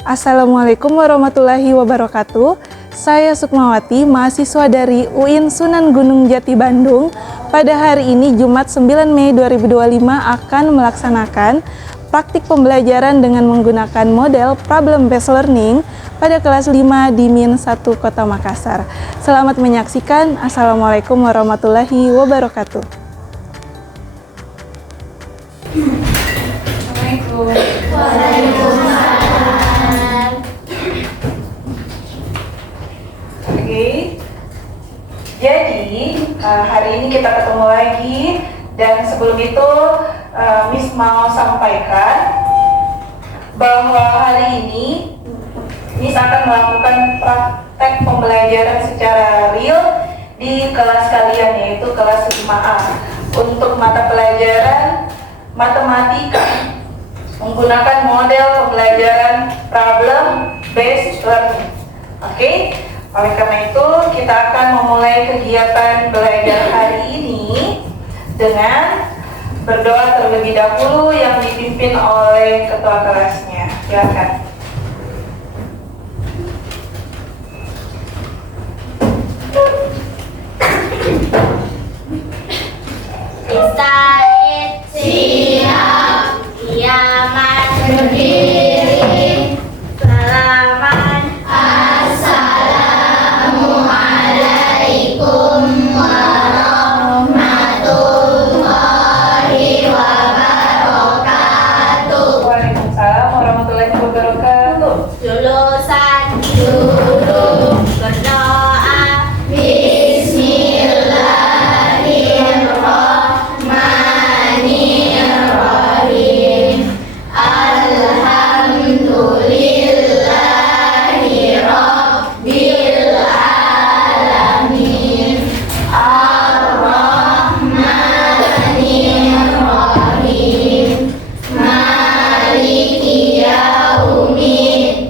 Assalamualaikum warahmatullahi wabarakatuh. Saya Sukmawati, mahasiswa dari UIN Sunan Gunung Jati Bandung. Pada hari ini Jumat 9 Mei 2025 akan melaksanakan praktik pembelajaran dengan menggunakan model problem based learning pada kelas 5 di Min 1 Kota Makassar. Selamat menyaksikan. Assalamualaikum warahmatullahi wabarakatuh. Assalamualaikum. Waalaikumsalam. Oke, jadi hari ini kita ketemu lagi, dan sebelum itu Miss mau sampaikan bahwa hari ini Miss akan melakukan praktek pembelajaran secara real di kelas kalian, yaitu kelas 5A untuk mata pelajaran matematika menggunakan model pembelajaran problem based learning. Oke? Oleh karena itu, kita akan memulai kegiatan belajar hari ini dengan berdoa terlebih dahulu yang dipimpin oleh ketua kelasnya. Silakan. Ista'id siap, kiamat berdiri, salaman. Assalamualaikum warahmatullahi wabarakatuh. Waalaikumsalam warahmatullahi wabarakatuh. Lulusan duduk berdoa. Bismillahirrahmanirrahim. Alhamdulillahi rabbil alamin. Ar-Rahmanir-Rahim. Maliki yaumiddin.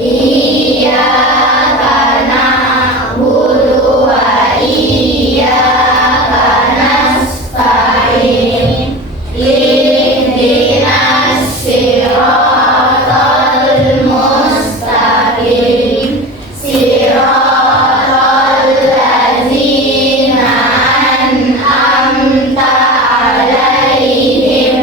Iyyaka na'budu wa iyyaka nasta'in. Ihdinas siratal mustaqim. Siratal ladzina an'amta 'alaihim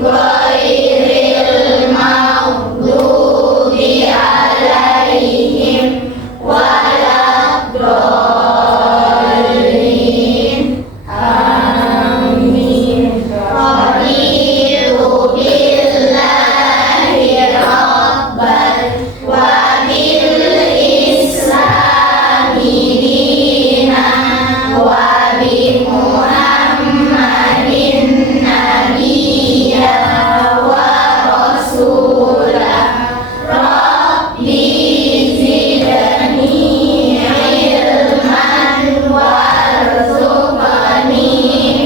ghairil maghdubi 'alaihim waladdallin. Amin. Raditu billahi rabban wa bil islami dinan wa bi Muhammadin nabiyya wa rasulah. Rabbi zidni ilman warzuqni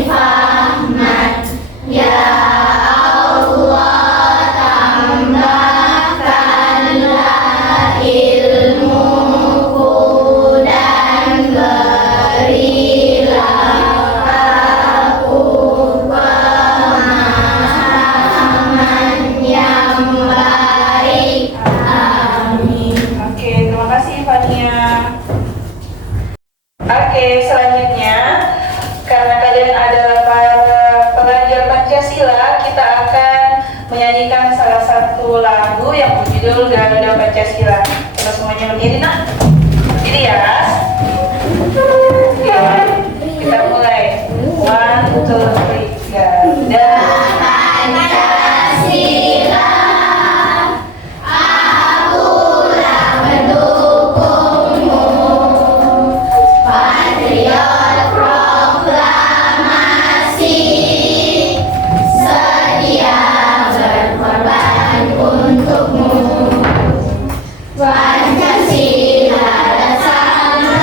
fahman. Ya Allah, tambahkanlah ilmuku dan berilah aku pemahaman yang baik. Amin. Oke, terima kasih Fania. Oke, selanjutnya karena kalian adalah para pelajar Pancasila, kita akan menyanyikan salah satu lagu yang berjudul Garuda Pancasila. Kita semuanya berdiri, nak. Berdiri ya. Oke, kita mulai. 1, 2, 3. Garuda Pancasila, akulah pendukungmu. Patriot proklamasi, sedia berkorban untukmu. Pancasila dasar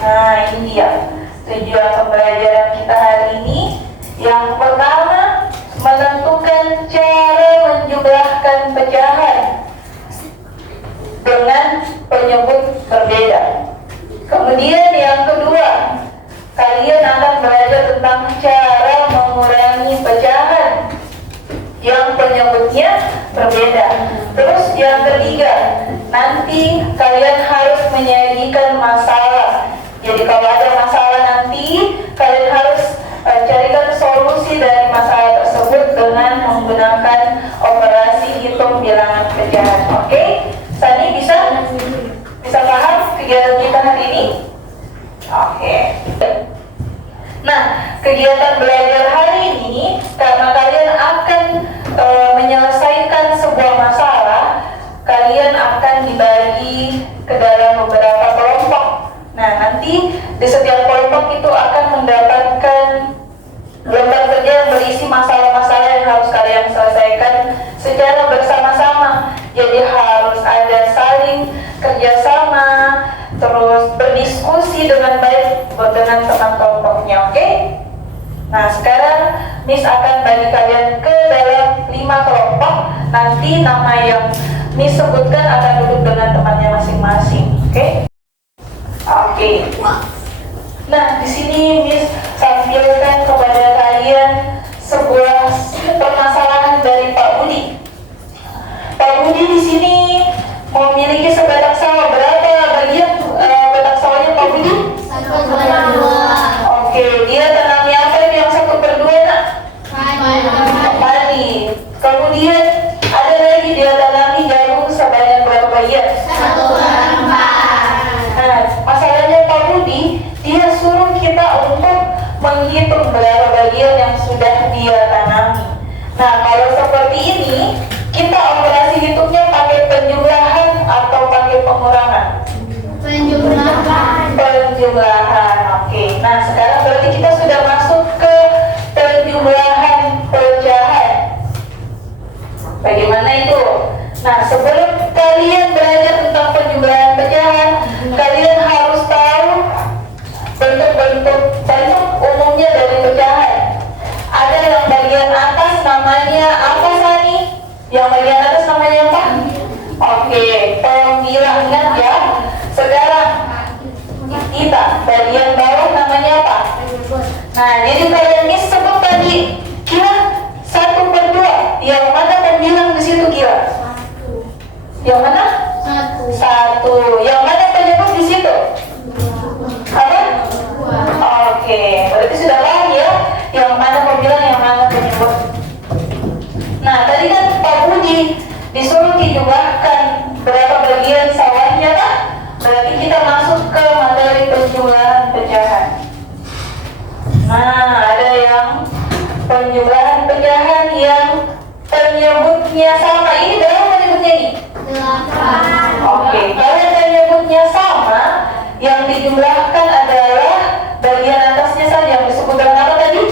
Nah, ini dia tujuan pembelajaran kita hari ini. Yang pertama, menentukan cara menjumlahkan pecahan dengan penyebut berbeda. Kemudian yang kedua, kalian akan belajar tentang cara mengurangi pecahan yang penyebutnya berbeda. Terus yang ketiga, nanti kalian harus menyajikan masalah. Jadi kalau ada masalah nanti, kalian harus carikan solusi dari masalah tersebut dengan menggunakan operasi hitung bilangan pecahan. Oke? Sani bisa paham kegiatan kita hari ini? Oke. Nah, kegiatan belajar hari ini, karena kalian akan menyelesaikan sebuah masalah, kalian akan dibagi ke dalam beberapa kelompok. Nah, nanti di setiap kelompok itu akan mendapatkan lembar kerja yang berisi masalah-masalah yang harus kalian selesaikan secara bersama-sama. Jadi harus ada saling kerjasama, terus berdiskusi dengan baik dengan teman kelompoknya, oke? Nah, sekarang Miss akan bagi kalian ke dalam 5 kelompok. Nanti nama yang Miss sebutkan akan duduk dengan temannya masing-masing, oke? Oke. Nah, di sini Miss sampaikan kepada kalian sebuah permasalahan dari Pak Budi. Pak Budi di sini memiliki sebatang sawah. Berapa bagian batang sawahnya Pak Budi? 1/2. Oke, dia tanami apa itu yang 1/2 nak? Padi. Kemudian ada lagi dia tanami jagung sebanyak berapa bagian? 1/4. Nah, masalahnya Pak Budi, dia suruh kita untuk menghitung berapa bagian yang sudah dia tanami. Nah, kalau seperti ini, kita operasi hitungnya pakai penjumlahan atau pakai pengurangan? Penjumlahan, oke. Nah, sekarang berarti kita sudah masuk ke penjumlahan pecahan. Bagaimana itu? Nah, sebelum kalian belajar tentang penjumlahan pecahan, kalian harus tahu bentuk umumnya dari pecahan. Ada yang bagian atas namanya apa, Sani? Yang bagian atas namanya apa? Oke, pembilang, ingat ya. Sekarang kita bagian bawah namanya apa? Nah, jadi kalian Miss sebut tadi kira 1/2. Yang mana pembilang di situ kira? Yang mana? 1. Yang mana penyebut di situ? Apa? Oke, berarti sudah paham ya, yang mana pembilang, yang mana penyebut. Nah, tadi kan Pak Budi disuruh dijumlahkan berapa bagian sawahnya kan? Berarti kita masuk ke materi penjumlahan pecahan. Nah, ada yang penjumlahan pecahan yang penyebutnya sama. Ini berapa penyebutnya ini? 8. Oke, kalau penyebutnya sama, yang dijumlahkan adalah bagian atasnya saja yang disebut dengan apa tadi?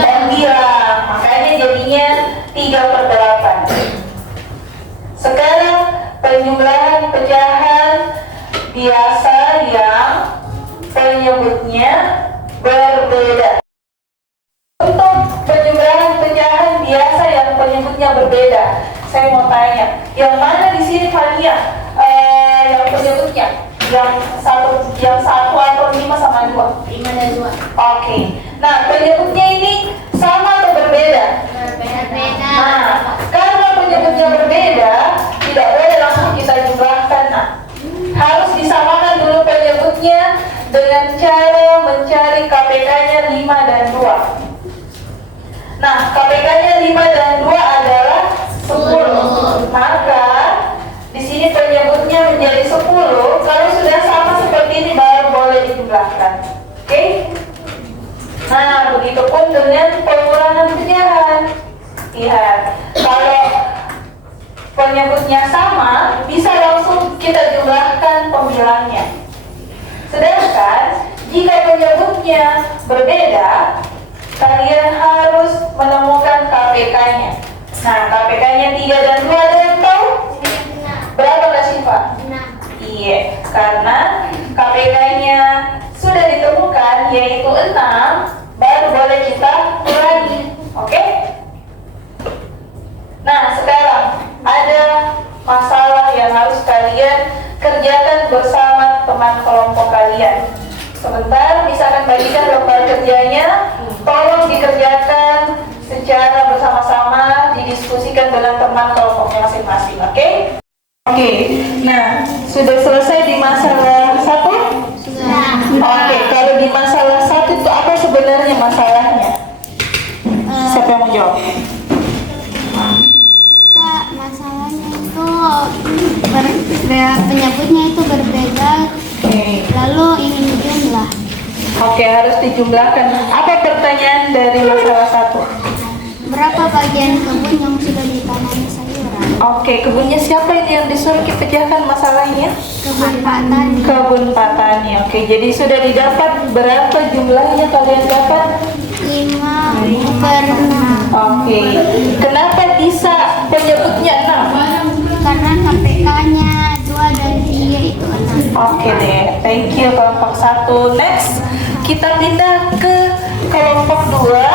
Pembilang. Makanya jadinya 3/8. Sekarang penjumlahan pecahan biasa yang penyebutnya berbeda. Untuk penjumlahan pecahan biasa yang penyebutnya berbeda, saya mau tanya, yang mana di sini Fania yang penyebutnya? Yang satu atau 5 sama 2? 5 dan 2. Oke. Nah, penyebutnya ini sama atau berbeda? Berbeda. Nah, karena penyebutnya berbeda, tidak boleh langsung kita jumlahkan. Nah, harus disamakan dulu penyebutnya dengan cara mencari KPK-nya 5 dan 2. Nah, KPK-nya 5 dan 2 adalah 10. Maka di sini penyebutnya menjadi 10. Kalau sudah sama seperti ini baru boleh dijumlahkan. Oke? Nah, begitupun dengan pengurangan pecahan. Lihat, kalau penyebutnya sama, bisa langsung kita jumlahkan pembilangnya. Sedangkan jika penyebutnya berbeda, kalian harus menemukan KPK-nya. Nah, KPK-nya 3 dan 2 ada yang tahu? Berapa Kak Syifa? 6. Iya, karena KPK kalian kerjakan bersama teman kelompok kalian. Sebentar, bisa akan bagikan lembar kerjanya. Tolong dikerjakan secara bersama-sama, didiskusikan dengan teman kelompoknya masing-masing, oke? Oke, nah sudah selesai di masalah 1? Oke, kalau di masalah 1 itu apa sebenarnya masalahnya? Siapa yang mau jawab? Masalahnya itu penyebutnya itu berbeda, lalu ingin dijumlah. Oke, harus dijumlahkan. Apa pertanyaan dari masalah 1? Berapa bagian kebun yang sudah ditanami sayuran? Oke, kebunnya siapa ini yang disuruh kita pecahkan masalahnya? Kebun Pak Tani. Kebun Pak Tani. Oke, jadi sudah didapat berapa jumlahnya kalian dapat? 5/6. Oke, kenapa bisa penyebutnya 6? Karena KPK-nya 2 dan 3 itu 6. Oke deh, thank you kelompok 1. Next, kita pindah ke kelompok 2.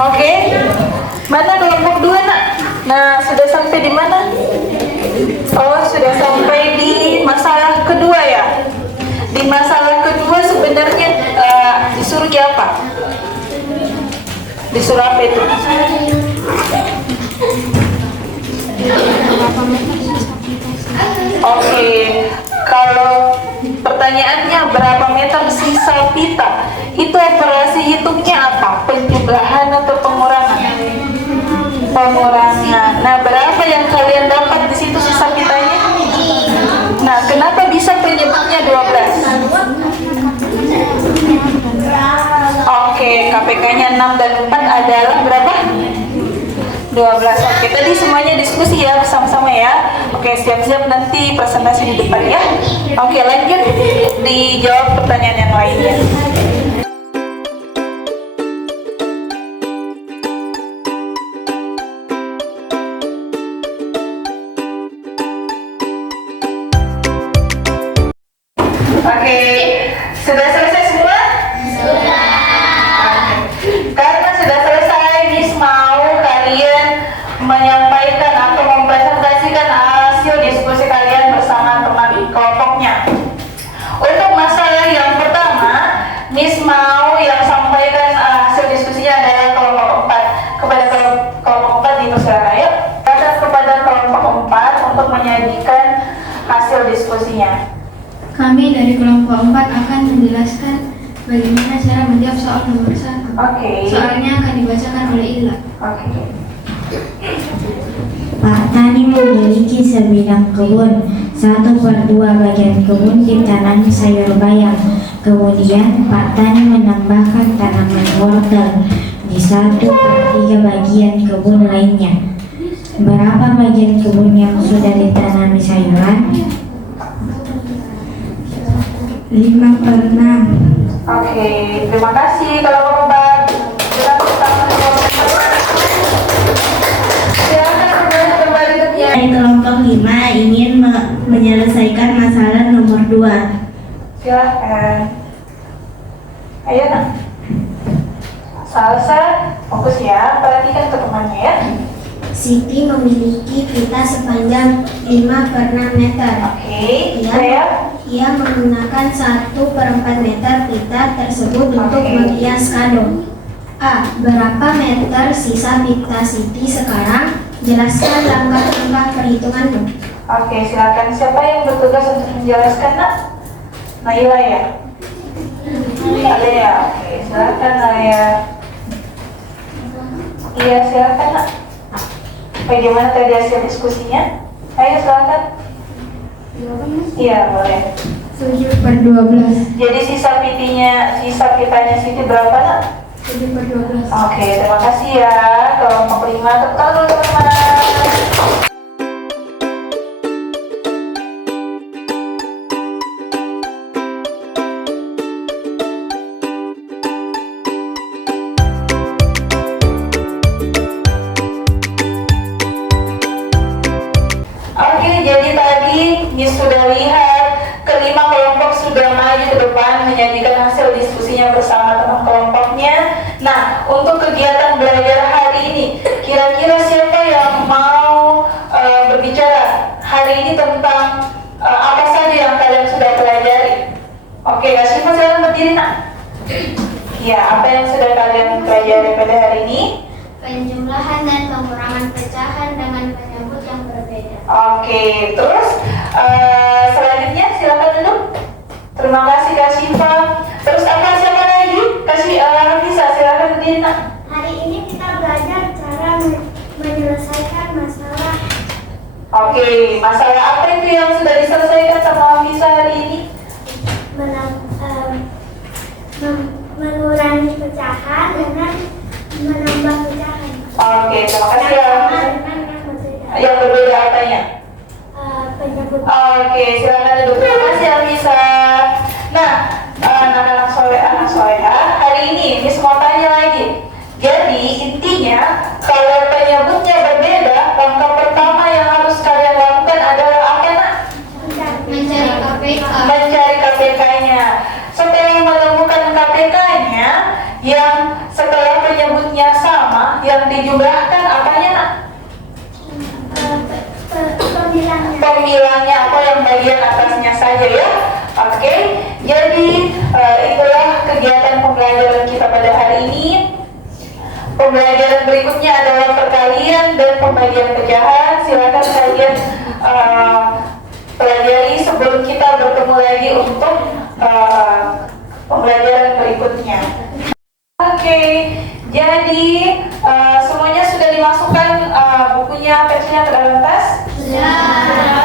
Oke, mana kelompok 2 nak? Nah, sudah sampai di mana? Oh, sudah sampai di masalah kedua ya? Di masalah kedua sebenarnya disuruh apa? Disuruh apa itu? Oke, kalau pertanyaannya berapa meter sisa pita, itu operasi hitungnya apa? Penjumlahan atau pengurangan? Pengurangan. Nah, berapa yang kalian dapat di situ sisa pitanya? Nah, kenapa bisa penyebutnya 12? Oke, KPK-nya 6 dan 4 adalah berapa? 12. Oke, tadi semuanya diskusi ya bersama-sama ya. Oke, siap-siap nanti presentasi di depan ya. Oke, lanjut dijawab pertanyaan yang lainnya. Oke, sudah selesai semua? Sudah. Karena sudah selesai, Miss mau kalian menyampaikan atau mempresentasikan hasil diskusi kalian bersama teman kelompoknya. Untuk masalah yang pertama, Miss mau yang sampaikan hasil diskusinya adalah kelompok 4. Kepada kelompok 4 dipersilakan ya. Kepada kelompok 4 untuk menyajikan hasil diskusinya. Kami dari kelompok 4 akan menjelaskan bagaimana cara menjawab soal nomor 1. Oke. Soalnya akan dibacakan oleh Ila. Oke. Pak Tani memiliki sebidang kebun. 1/2 bagian kebun ditanami sayur bayam. Kemudian Pak Tani menambahkan tanaman wortel di 1/3 bagian kebun lainnya. Berapa bagian kebun yang sudah ditanami sayuran? 5/6. Oke, terima kasih kelompok 4. Silakan kembali kerja. Kelompok 5 ingin menyelesaikan masalah nomor 2. Silakan. Ayo nak. Salsa, fokus ya. Perhatikan ke temannya ya. Siti memiliki pita sepanjang 5/6 meter. Oke, Iya. saya. Ia menggunakan 1/4 meter pita tersebut untuk menghias kado. A. Berapa meter sisa pita Siti sekarang? Jelaskan langkah-langkah perhitunganmu. Oke, silakan. Siapa yang bertugas untuk menjelaskan nak? Naila ya. Alea. Oke, silakan Alea. Iya, silakan nak. Bagaimana tadi hasil diskusinya? Ayo silakan. Iya, boleh. 7/12. Jadi sisa pitanya Siti berapa nak? 7/12. Oke, terima kasih ya kelompok 5. Tepuk tangan dulu teman-teman. Oke, jadi tadi Miss sudah lihat kelima kelompok sudah maju ke depan menyajikan hasil diskusinya bersama teman kelompoknya. Nah, untuk kegiatan belajar hari ini, kira-kira siapa yang mau berbicara hari ini tentang tentang apa saja yang kalian sudah pelajari. Oke, Kak Syifa silakan berdiri nak. Ya, apa yang sudah kalian pelajari pada hari ini? Penjumlahan dan pengurangan pecahan dengan penyebut yang berbeda. Oke, terus selanjutnya silakan duduk. Terima kasih Kak Syifa. Terus siapa lagi? Bisa silakan berdiri nak. Hari ini kita belajar cara menyelesaikan masalah. Oke, masalah apa itu yang sudah diselesaikan sama Bisa hari ini? Mengurangi pecahan dengan menambah pecahan. Oke, terima kasih ya. Yang berbeda apanya? Penyebut. Oke, silakan duduk. Terima kasih Bisa. Nah, anak-anak soleha, hari ini mau tanya lagi. Jadi intinya kalau penyebutnya berbeda, langkah pertama yang harus kalian lakukan adalah apa nak? Mencari KPK. Mencari KPK-nya. Setelah menemukan KPK-nya, yang setelah penyebutnya sama, yang dijumlahkan apanya nak? Pembilangnya atau yang bagian atasnya saja ya. Oke, jadi itulah kegiatan pembelajaran kita pada hari ini. Pembelajaran berikutnya adalah perkalian dan pembagian pecahan. Silakan kalian pelajari sebelum kita bertemu lagi untuk pembelajaran berikutnya. Oke, jadi semuanya sudah dimasukkan bukunya, pensilnya ke dalam tas?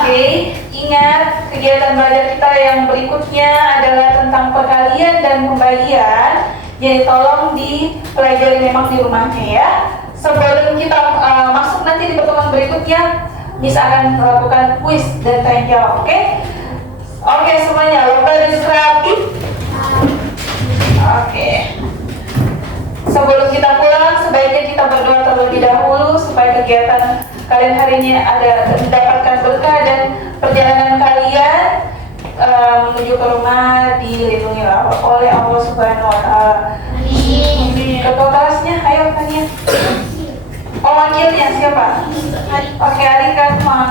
Oke, ingat kegiatan belajar kita yang berikutnya adalah tentang perkalian dan pembagian. Jadi tolong dipelajari memang di rumahnya ya. Sebelum kita masuk nanti di pertemuan berikutnya, Miss akan melakukan kuis dan tanya jawab, oke? Oke semuanya, lomba ilustratif. Oke. Sebelum kita pulang, sebaiknya kita berdoa terlebih dahulu supaya kegiatan kalian hari ini mendapatkan berkah dan perjalanan kalian menuju ke rumah dilindungi oleh Allah Subhanahu Wa Taala. Ketua kelasnya, ayo tanya. Oh wakilnya siapa? Oke, Arika, come on.